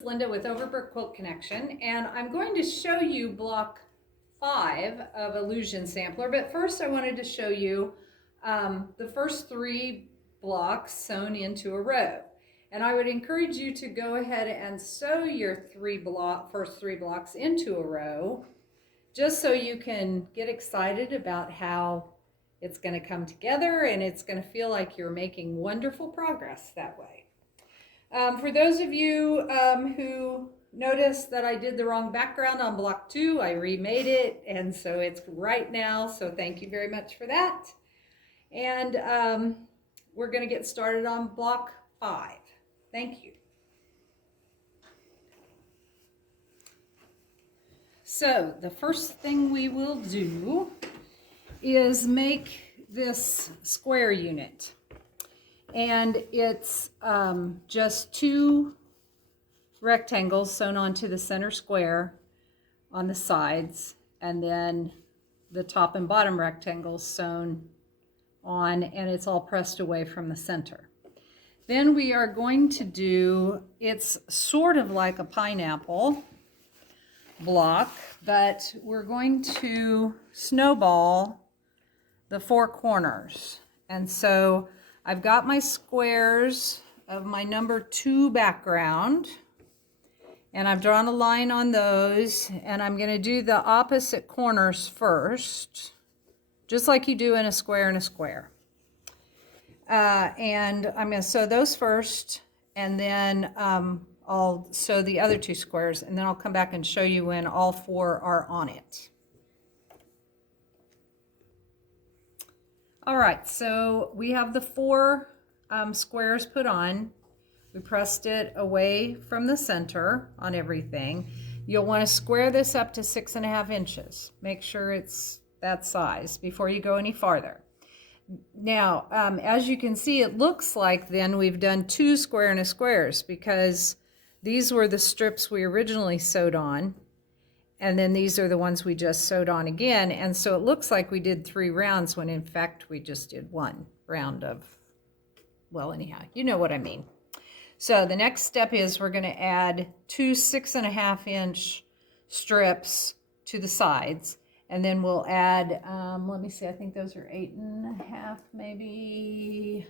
Linda with Overbrook Quilt Connection, and I'm going to show you block 5 of Illusion Sampler, but first I wanted to show you the first 3 blocks sewn into a row. And I would encourage you to go ahead and sew your first 3 blocks into a row, just so you can get excited about how it's going to come together, and it's going to feel like you're making wonderful progress that way. For those of you who noticed that I did the wrong background on block 2, I remade it, and so it's right now, so thank you very much for that. And we're going to get started on block 5. Thank you. So the first thing we will do is make this square unit. And it's just 2 rectangles sewn onto the center square on the sides, and then the top and bottom rectangles sewn on, and it's all pressed away from the center. Then we are going to do, it's sort of like a pineapple block, but we're going to snowball the 4 corners. And so I've got my squares of my number 2 background, and I've drawn a line on those, and I'm going to do the opposite corners first, just like you do in a square and a square. And I'm going to sew those first, and then I'll sew the other 2 squares, and then I'll come back and show you when all 4 are on it. All right, so we have the 4 squares put on. We pressed it away from the center on everything. You'll want to square this up to 6.5 inches. Make sure it's that size before you go any farther. Now, as you can see, it looks like then we've done 2 square and a squares, because these were the strips we originally sewed on, and then these are the ones we just sewed on again. And so it looks like we did 3 rounds when in fact we just did 1 round of, well, anyhow, you know what I mean. So the next step is we're going to add 2 6.5 inch strips to the sides. And then we'll add, let me see, I think those are 8.5, maybe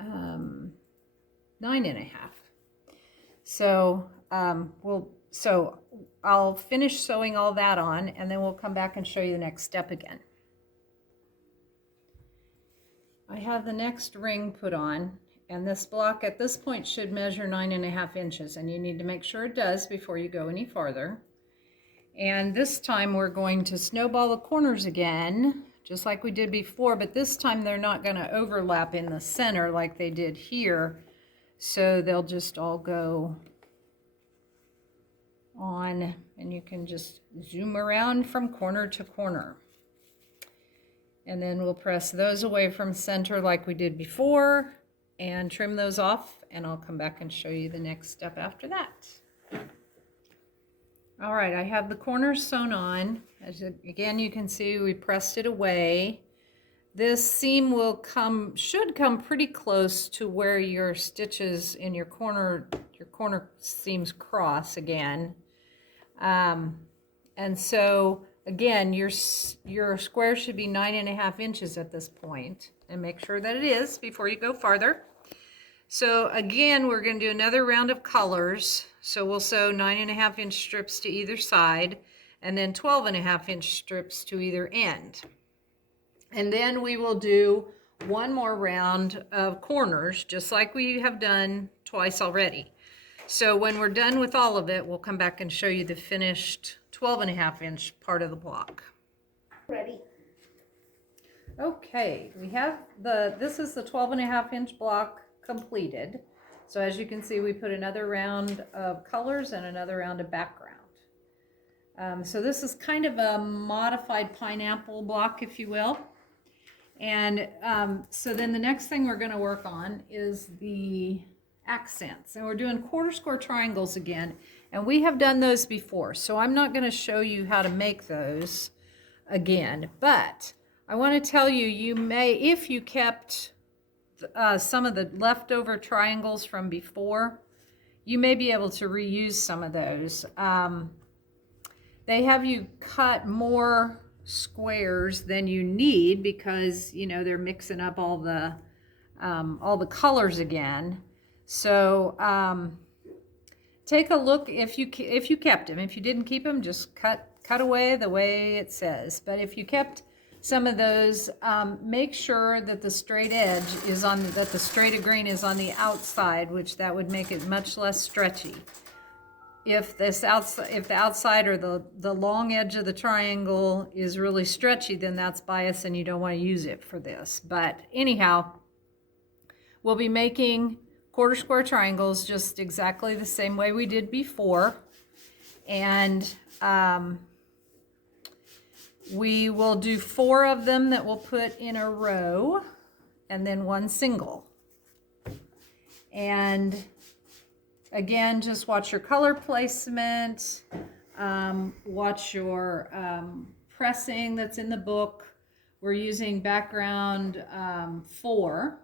9.5. So so I'll finish sewing all that on, and then we'll come back and show you the next step again. I have the next ring put on, and this block at this point should measure 9.5 inches, and you need to make sure it does before you go any farther. And this time we're going to snowball the corners again, just like we did before, but this time they're not going to overlap in the center like they did here. So they'll just all go on, and you can just zoom around from corner to corner. And then we'll press those away from center like we did before and trim those off, and I'll come back and show you the next step after that. All right, I have the corners sewn on. Again, you can see we pressed it away. This seam should come pretty close to where your stitches in your corner seams cross again. And so again, your square should be 9.5 inches at this point, and make sure that it is before you go farther. So again, we're going to do another round of colors. So we'll sew 9.5 inch strips to either side, and then 12.5 inch strips to either end. And then we will do 1 more round of corners, just like we have done twice already. So when we're done with all of it, we'll come back and show you the finished 12.5 inch part of the block. Ready. Okay, we have this is the 12.5 inch block completed. So as you can see, we put another round of colors and another round of background. So this is kind of a modified pineapple block, if you will. And so then the next thing we're going to work on is the accents, and we're doing quarter square triangles again, and we have done those before, so I'm not going to show you how to make those again, but I want to tell you, you may, if you kept some of the leftover triangles from before, you may be able to reuse some of those. They have you cut more squares than you need because, you know, they're mixing up all the colors again. So take a look if you kept them. If you didn't keep them, just cut away the way it says. But if you kept some of those, make sure that the straight edge is that the straight of green is on the outside, which that would make it much less stretchy. If the outside or the long edge of the triangle is really stretchy, then that's bias and you don't want to use it for this. But anyhow, we'll be making quarter square triangles just exactly the same way we did before. And we will do 4 of them that we'll put in a row and then 1 single. And again, just watch your color placement, watch your pressing that's in the book. We're using background 4.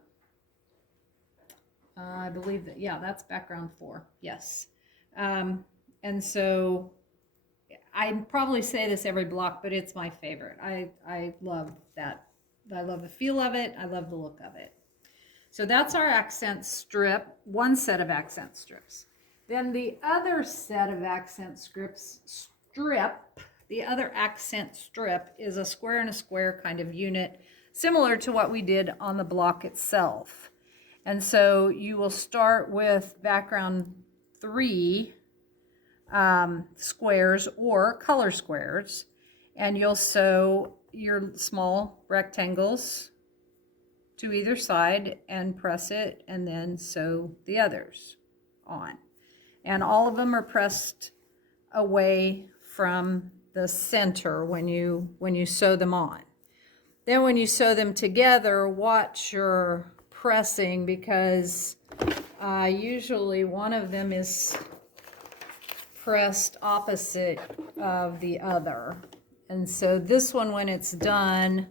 I believe that, yeah, that's background 4, yes. And so I probably say this every block, but it's my favorite. I love that. I love the feel of it. I love the look of it. So that's our accent strip, one set of accent strips. Then the other set of accent the other accent strip is a square and a square kind of unit, similar to what we did on the block itself. And so you will start with background 3 squares or color squares, and you'll sew your small rectangles to either side and press it, and then sew the others on. And all of them are pressed away from the center when you sew them on. Then when you sew them together, watch your pressing, because usually one of them is pressed opposite of the other. And so this one, when it's done,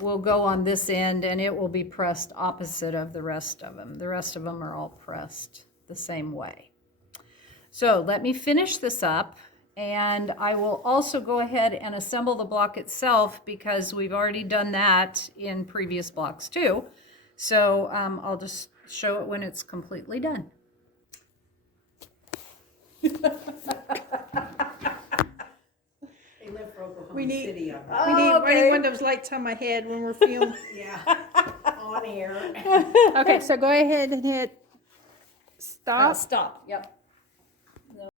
will go on this end and it will be pressed opposite of the rest of them. The rest of them are all pressed the same way. So let me finish this up, and I will also go ahead and assemble the block itself because we've already done that in previous blocks too. So I'll just show it when it's completely done. We need okay. one of those lights on my head when we're filming. Yeah, on air. Okay, so go ahead and hit stop. Stop. Yep.